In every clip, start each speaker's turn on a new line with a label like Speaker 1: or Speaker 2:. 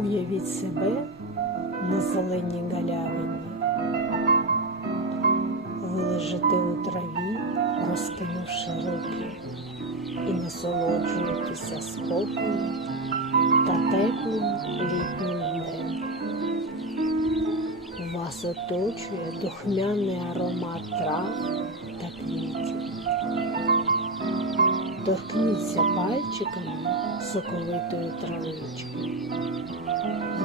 Speaker 1: себе на зеленій галявині. Ви лежите у траві, розкинувши руки, і насолоджуєтеся спокоєм та теплим літнім днем. Вас оточує духмяний аромат трав та квітів. Торкніться пальчиками соковитої травички,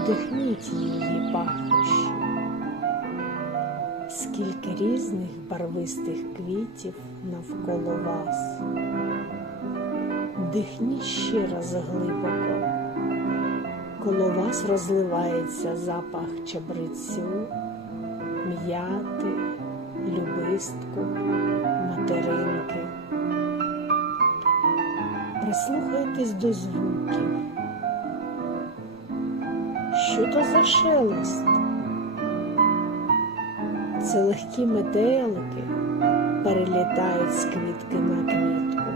Speaker 1: вдихніть її пахощі. Скільки різних барвистих квітів навколо вас. Дихніть ще раз глибоко. Коло вас розливається запах чабрицю, м'яти, любистку, материнки. Прислухайтесь до звуків. Що то за шелест? Це легкі метелики перелітають з квітки на квітку.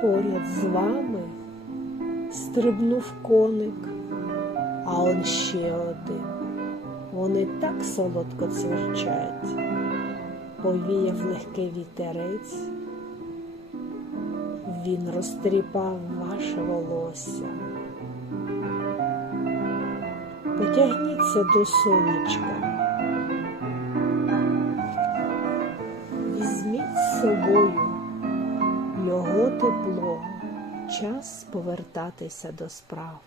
Speaker 1: Поряд з вами стрибнув коник, а он ще один. Вони так солодко цвірчать. Повіяв легкий вітерець. Він розтріпав ваше волосся. Потягніться до сонечка. Візьміть з собою його тепло. Час повертатися до справ.